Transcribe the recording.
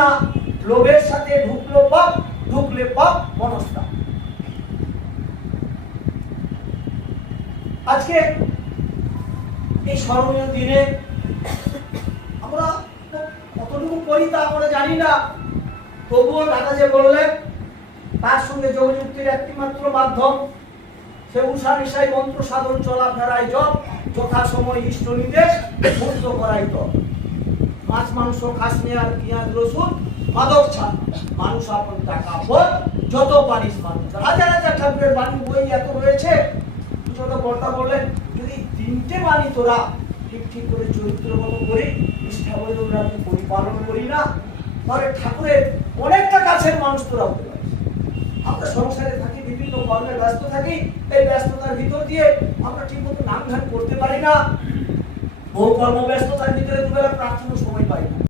না, লোভের সাথে ঢুকলো পাপ, ঢুকলে পাপ মনস্তা। আজকে এই স্মরণীয় দিনে আমরা কতটুকু করি তা আমরা জানি না, তবুও দাদা যে বললেন তার সঙ্গে যোগযুক্তির একটি মাত্র মাধ্যম সে উষা নিশাই মন্ত্র সাধন চলাফেরায় জপ, যথা সময় ইষ্ট নির্দেশ মুক্ত করাই তো। মাছ মাংস খাসনি আর পেঁয়াজ রসুন মাদক ছাড়, মানুষ আপন টাকা পর যত পারিস মানুষ। হাজার হাজার ঠাকুরের বাণী বই এত রয়েছে, ছোট কর্তা বললেন যদি তিনটে বাণী তোরা ঠিক ঠিক করে চরিত্র মতো করি, নিষ্ঠা বলে তোরা আমি পরিপালন করি না, তাহলে ঠাকুরের অনেকটা কাছের মানুষ তোরা হতে পারিস। আমরা সংসারে থাকি, বিভিন্ন কর্মে ব্যস্ত থাকি, এই ব্যস্ততার ভিতর দিয়ে আমরা ঠিক মতো নাম ধ্যান করতে পারি না, বহু কর্মব্যস্ততার ভিতরে দুবেলা প্রার্থনার সময় পাই না।